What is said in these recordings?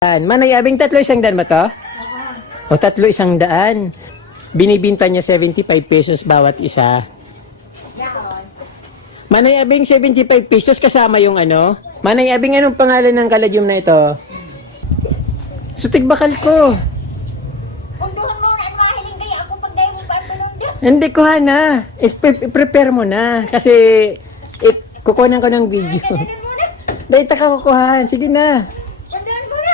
Manay Abing, 300 ba to? O 300. Binibinta niya 75 pesos bawat isa. Manay Abing, 75 pesos kasama yung ano? Manay Abing, anong pangalan ng kaladyum na ito? Sutig bakal ko. Unduhan mo na ang mga hiling kaya ako pag dahil mo pa ang tulunda. Hindi ko na. Prepare mo na. Kasi kukunan ko ng video. Ganun mo na. Dahil taka kukuhan. Sige na. Unduhan mo na.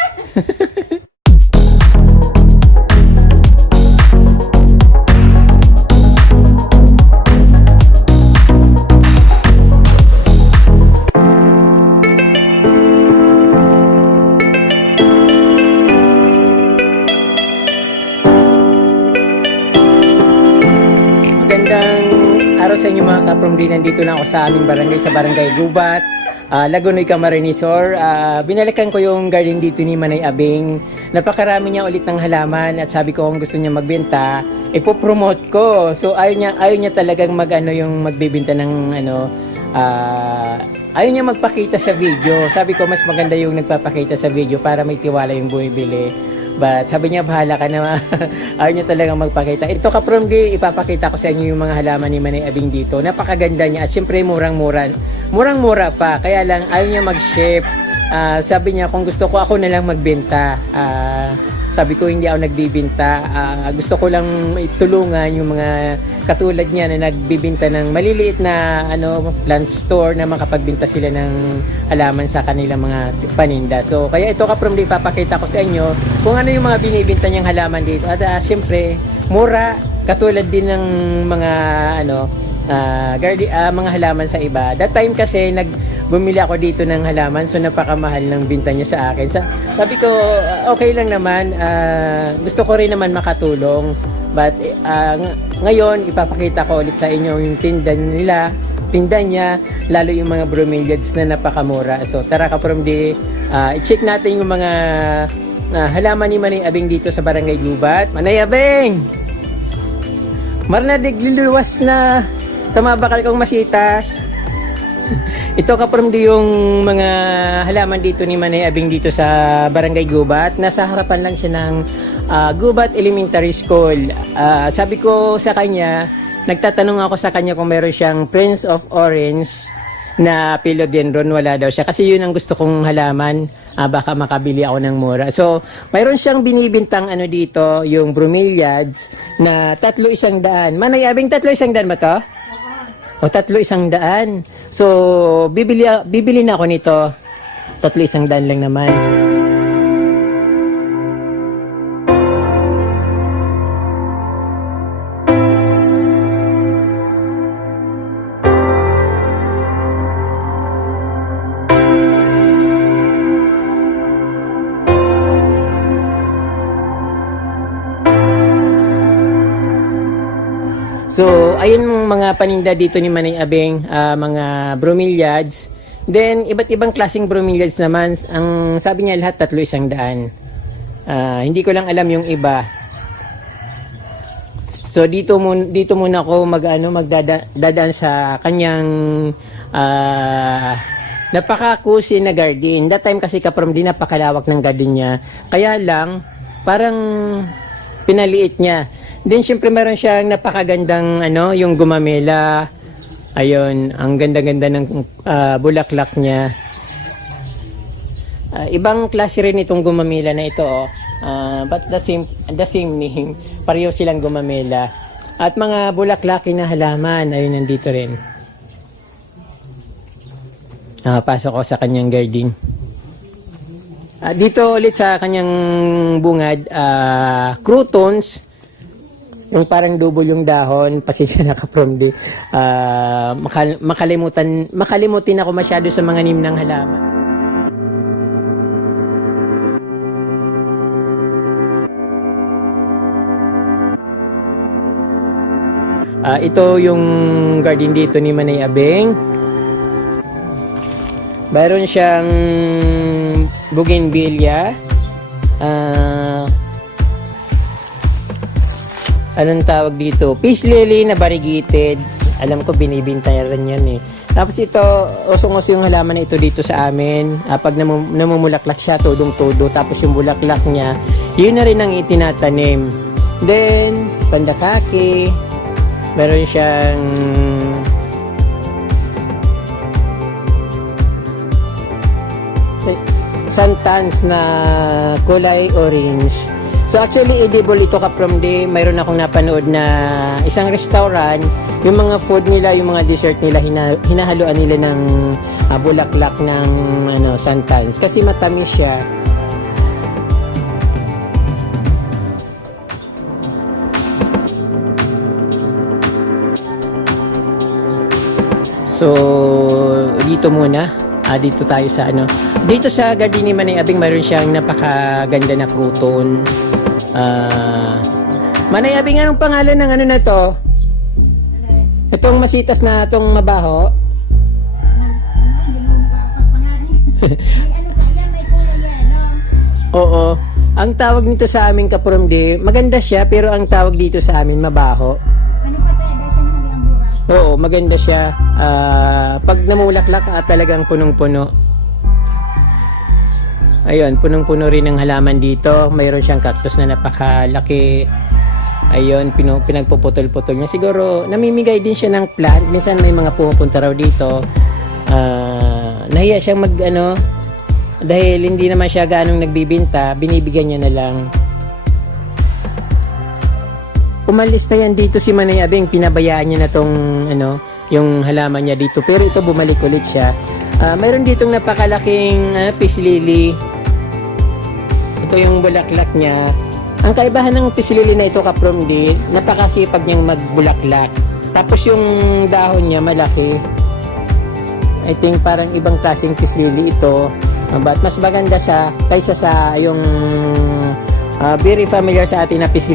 Magandang araw sa inyo mga kaprom. Nandito na ako sa aming barangay, sa Barangay Gubat, Lagunoy, Camarines Sur. Binalikan ko yung garden dito ni Manay Abing. Napakarami niya ulit ng halaman at sabi ko kung gusto niya magbenta, ipopromote ko. So ayaw niya talagang yung magbebenta ng ayaw niya magpakita sa video. Sabi ko mas maganda yung nagpapakita sa video para may tiwala yung bumibili. But sabi niya, bahala ka na. Ayaw niya talagang magpakita. Ito kaprom di, ipapakita ko sa inyo yung mga halaman ni Manay Abing dito. Napakaganda niya at siyempre murang-mura pa. Kaya lang ayaw niya mag-shape. Sabi niya kung gusto ko ako na lang magbenta. Sabi ko hindi ako nagbibenta. Gusto ko lang itulungan yung mga katulad niya na nagbibenta ng maliliit na plant store na makapagbenta sila ng halaman sa kanilang mga paninda. So kaya ito kaprom di, ipapakita ko sa inyo kung ano yung mga binibenta niyang halaman dito. At siyempre mura, katulad din ng mga mga halaman sa iba. That time kasi bumili ako dito ng halaman, so napakamahal ng binta niya sa akin. Sabi ko okay lang naman, gusto ko rin naman makatulong. But ngayon ipapakita ko ulit sa inyo yung tinda niya, lalo yung mga bromeliads na napakamura. So tara kaprom di, i-check natin yung mga halaman ni Manay Abing dito sa Barangay Gubat. Manay Abing! Marnadig luluwas na tumabakal kong masitas. Ito kaprom di yung mga halaman dito ni Manay Abing dito sa Barangay Gubat. Nasa harapan lang siya ng Gubat Elementary School. Sabi ko sa kanya, nagtatanong ako sa kanya kung meron siyang Prince of Orange na philodendron. Wala daw siya kasi yun ang gusto kong halaman. Baka makabili ako ng mura. So mayroon siyang binibintang dito, yung bromeliads na 300. Manay Abing, 300 ba to? O 300. So bibili na ako nito. 300 lang naman. So, ayun mga paninda dito ni Manay Abing, mga bromeliads. Then, iba't ibang klaseng bromeliads naman. Ang sabi niya lahat 300. Hindi ko lang alam yung iba. So, dito muna ako magdadaan sa kanyang napaka-cozy na garden. That time kasi kaprom di napakalawak ng garden niya. Kaya lang, parang pinaliit niya. Then syempre meron siyang napakagandang yung gumamela. Ayun, ang ganda-ganda ng bulaklak niya. Ibang klase rin itong gumamela na ito, but the same name. Pareho silang gumamela. At mga bulaklaki na halaman, ayun nandito rin. Pasok ko sa kanyang garden. Dito ulit sa kanyang bungad, croutons. Yung parang double yung dahon, pasensya na kaprom di. Makalimutin ako masyado sa mga nim ng halaman. Ito yung garden dito ni Manay Abing. Mayroon siyang bougainvillea. Anong tawag dito? Peace lily na variegated. Alam ko binibinta rin yan eh. Tapos ito, usong-uso yung halaman na ito dito sa amin. Pag namumulaklak siya, tudong-tudo. Tapos yung bulaklak niya, yun na rin ang itinatanim. Then, pandakake. Meron siyang santans na kulay orange. So actually edible ito from the mayroon akong napanood na isang restaurant, yung mga food nila, yung mga dessert nila hinahaluan nila ng bulaklak ng santans kasi matamis siya. So dito muna, dito tayo sa dito sa garden ni Manay Abing mayroon siyang napakaganda na crouton. Manay Abing, anong pangalan ng na to? Itong masitas na itong mabaho? Oo. Ang tawag nito sa amin kapromde, maganda siya pero ang tawag dito sa amin mabaho. Oo, maganda siya. Pag namulaklak talagang punong-puno. Ayun, punong-puno rin ng halaman dito. Mayroon siyang cactus na napakalaki. Ayun, pinagpuputol-putol niya. Siguro, namimigay din siya ng plant. Minsan may mga pumupunta raw dito. Nahiya siyang dahil hindi naman siya ganong nagbibinta, binibigyan niya na lang. Umalis na yan dito si Manay Abing. Pinabayaan niya na tong, yung halaman niya dito. Pero ito, bumalik ulit siya. Mayroon ditong napakalaking peace lily. Ito yung bulaklak niya. Ang kaibahan ng peace lily na ito kapromdi, napakasipag niyang magbulaklak. Tapos yung dahon niya malaki. I think parang ibang klaseng peace lily ito. But mas maganda siya kaysa sa yung very familiar sa atin na peace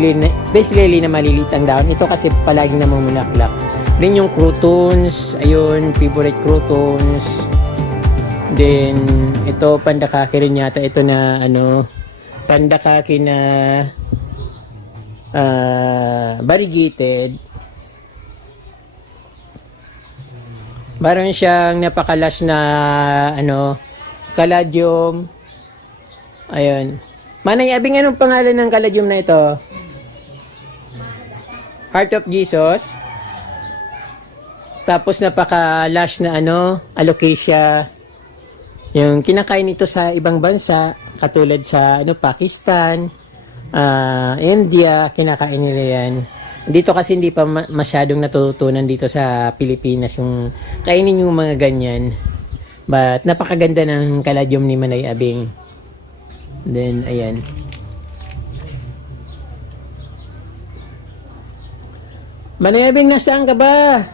lily na maliliit ang dahon. Ito kasi palaging namumulaklak. Then yung croutons, ayun, favorite croutons. Then ito pandakake rin yata ito na pandakake na variegated. Meron siyang napakalash na caladium. Ayun. Manay Abing, anong pangalan ng caladium na ito? Heart of Jesus. Tapos napaka-lush na alocasia. Yung kinakain ito sa ibang bansa, katulad sa Pakistan, India, kinakain nila yan. Dito kasi hindi pa masyadong natutunan dito sa Pilipinas yung kainin yung mga ganyan. But napakaganda ng caladium ni Manay Abing. Then, ayan. Manay Abing, nasaan ka ba?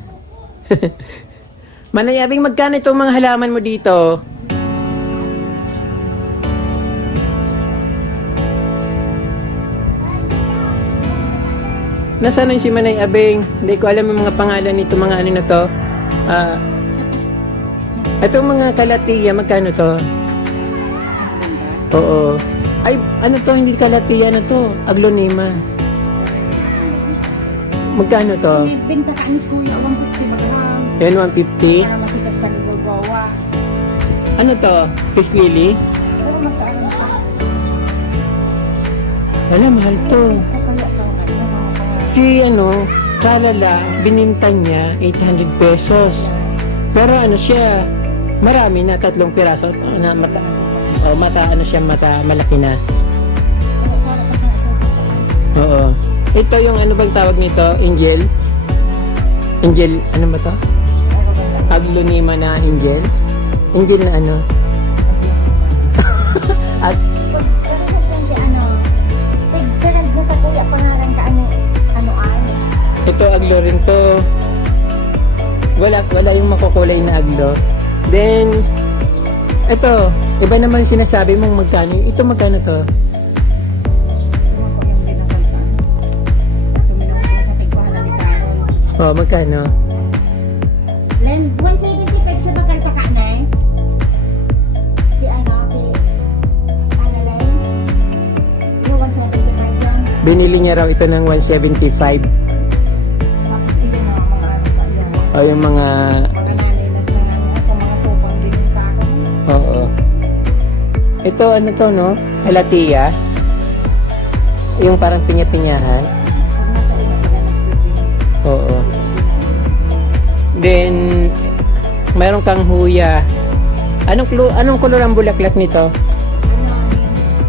Manay Abing, magkano itong mga halaman mo dito? Nasaan na si Manay Abing? Hindi ko alam yung mga pangalan nito, mga na to. Itong mga kalatiya, magkano to? Oo. Ay, to? Hindi kalatiya, to? Aglonema. Magkano to? Benta ka ni Kuya, 150 magalang. Yan, 150. Para masitas ka ni Gawa. Ano to? Peace lily? Pero magkano pa? Alam, mahal to. Kaya ka Si Kalala, bininta niya 800 pesos. Pero siya, marami na, 3 piraso na mata malaki na. Oo. Ito yung bang tawag nito? Angel, ano ba to? Aglonema na angel? Angel na At ito aglo rin to. Wala yung makukulay na aglo. Then ito, iba naman sinasabi mong magkano. Ito magkano to? Oh, magkano? Len 175 sa bakal pa ka na eh. Yung 175 lang. Binili niya raw ito ng 175. Tapos hindi na mga pa yan. O yung mga Mga nalilas na Ito, ano to, no? Kalatia. Yung parang pinya-pinyahan. Oo. Then, mayroon kang huya. Anong color ang bulaklak nito?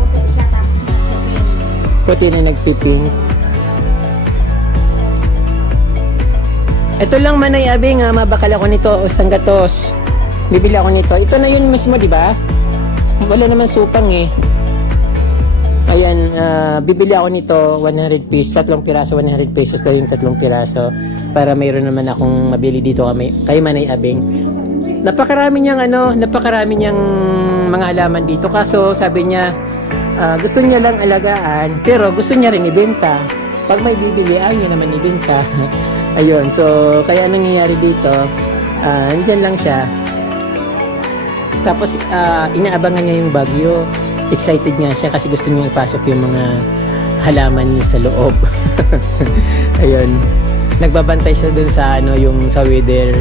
Puti siya tapos nagpapin. Puti na nagpiping. Ito lang manay abing, mabakal ako nito o sanggatos. Bibili ako nito. Ito na yun mismo, di ba? Wala naman supang eh. Ayan, bibili ako nito 100 pesos, 3 piraso, 100 pesos daw yung 3 piraso para mayroon naman akong mabili dito kay Manay Abing. Napakarami niyang mga halaman dito kaso sabi niya gusto niya lang alagaan pero gusto niya rin ibenta. Pag may bibili ay niya naman ibenta. Ayun, so kaya nangyayari dito, andyan lang siya. Tapos inaabangan niya yung bagyo. Excited nga siya kasi gusto niya ipasok yung mga halaman niya sa loob. Ayun. Nagbabantay siya dun sa yung sa weather.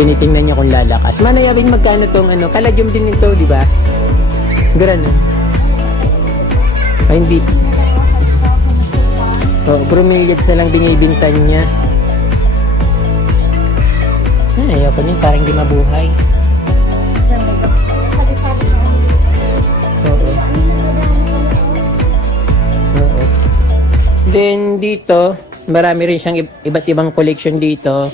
Tinitingnan niya kung lalakas. Manay Abing, magkano tong kaladyum din ito, di ba? Gano'n. Ay, hindi. Oh, bromeliads na lang binibintan niya. Ayoko niya, parang di mabuhay. Then dito, marami rin siyang iba't ibang collection dito.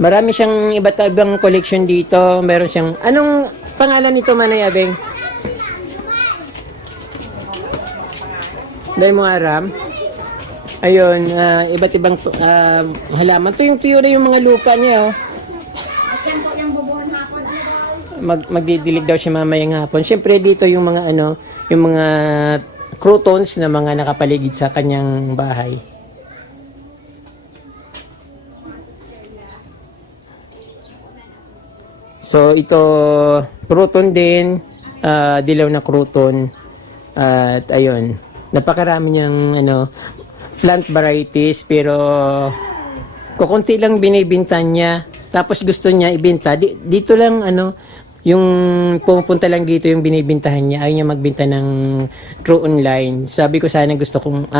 Marami siyang iba't ibang collection dito. Meron siyang, anong pangalan nito, Manay Abing? Dahil mo aram? Ayun, iba't ibang halaman. Ito yung tuyo na yung mga lupa niya, oh. At yan po yung bubuhon hapon. Magdidilig daw siya mamayang hapon. Siyempre dito yung mga yung mga croutons na mga nakapaligid sa kanyang bahay. So ito crouton din, dilaw na crouton. At ayun, napakarami niyang plant varieties pero kukunti lang binibinta niya. Tapos gusto niya ibenta dito lang yung pumupunta lang dito yung binibintahan niya. Ayaw niya magbenta ng true online. Sabi ko sana gusto kong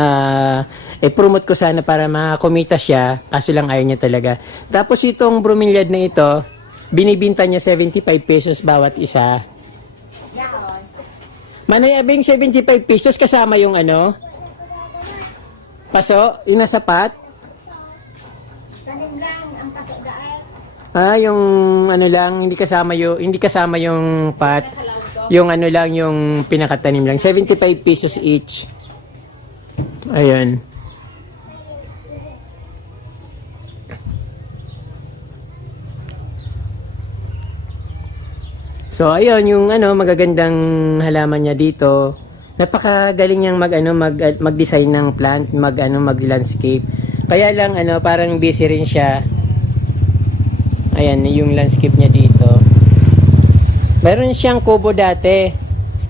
promote ko sana para makakumita siya. Kaso lang ayaw niya talaga. Tapos itong bromeliad na ito, binibinta niya 75 pesos bawat isa. Manay Abing, 75 pesos kasama yung paso, yung nasapat. Tanim lang ang pasogaan. Yung lang, hindi kasama yung pot. Yung lang, yung pinakatanim lang. 75 pesos each. Ayan. So, ayun, yung magagandang halaman niya dito. Napakagaling niyang mag-design ng plant, mag-landscape. Kaya lang, parang busy rin siya. Ayan, yung landscape niya dito. Meron siyang kubo dati.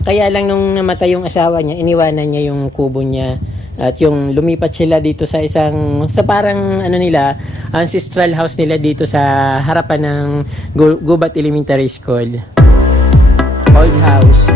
Kaya lang nung namatay yung asawa niya, iniwanan niya yung kubo niya. At yung lumipat sila dito sa parang ancestral house nila dito sa harapan ng Gubat Elementary School. Old house.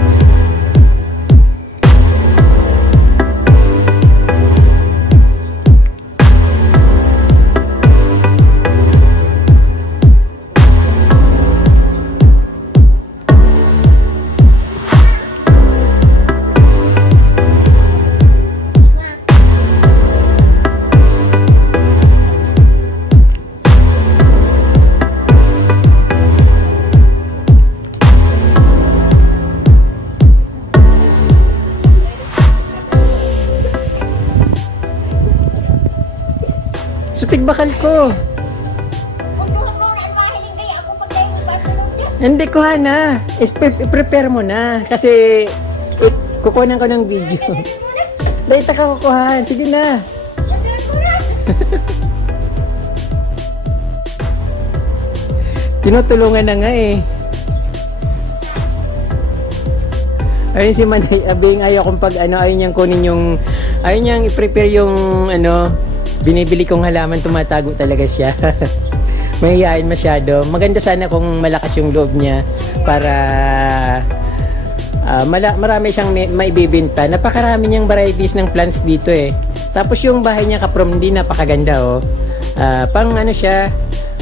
Tigbakal ko. Unduhan mo na ang mahiling kaya ako pag dahil sa sunod niya. Hindi ko na. I-prepare mo na. Kasi kukunan ko ng video. Dahil ka kukuhan. Sige na. Tinutulungan na nga eh. Ayun si Manay Abing. Ayaw kong ayaw niyang kunin yung ayaw niyang i-prepare yung binibili kong halaman, tumatago talaga siya. mahihayin masyado. Maganda sana kung malakas yung loob niya para marami siyang maibibenta. Napakarami niyang varieties ng plants dito eh. Tapos yung bahay niya kaprom din napakaganda oh. Pang ano siya,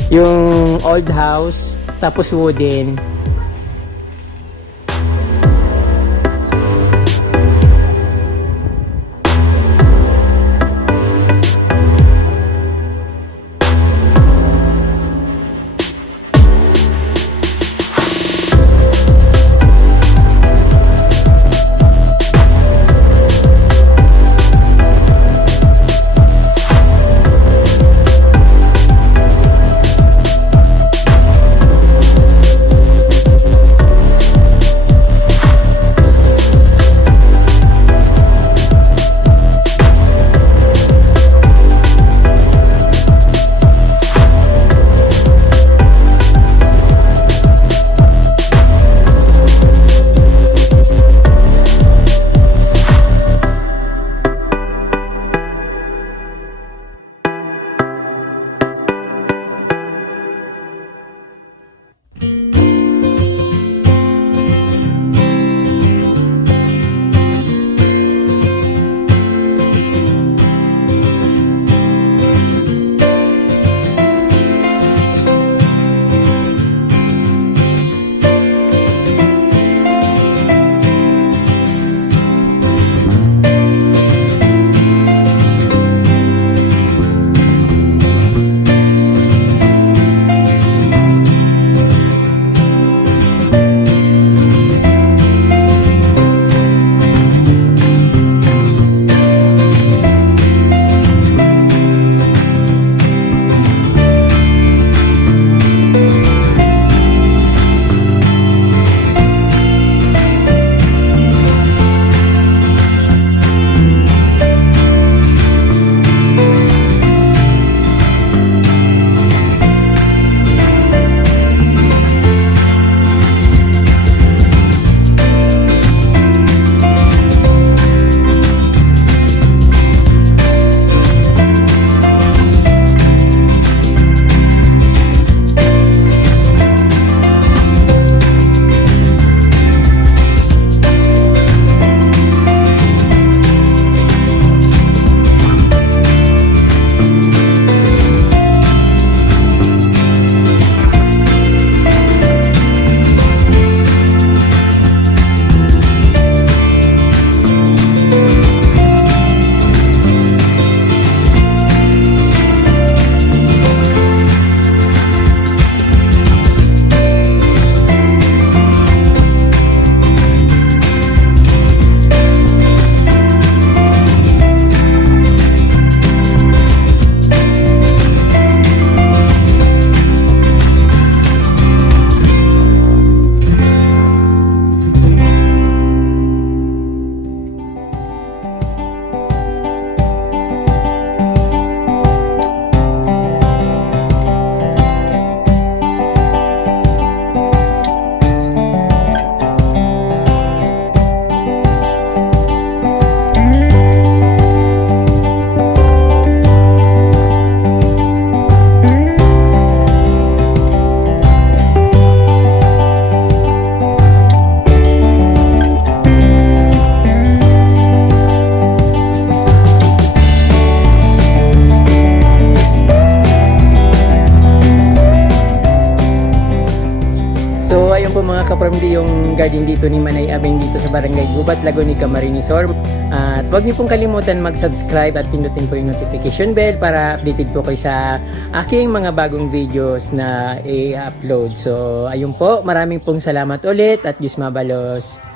yung old house, tapos wooden. ka-Farmdy yung garden dito ni Manay Abeng dito sa Barangay Gubat, Laguna, Camarines Sur. At huwag niyo pong kalimutan mag-subscribe at pindutin po yung notification bell para updated po kayo sa aking mga bagong videos na i-upload. So ayun po, maraming pong salamat ulit at Diyos mabalos.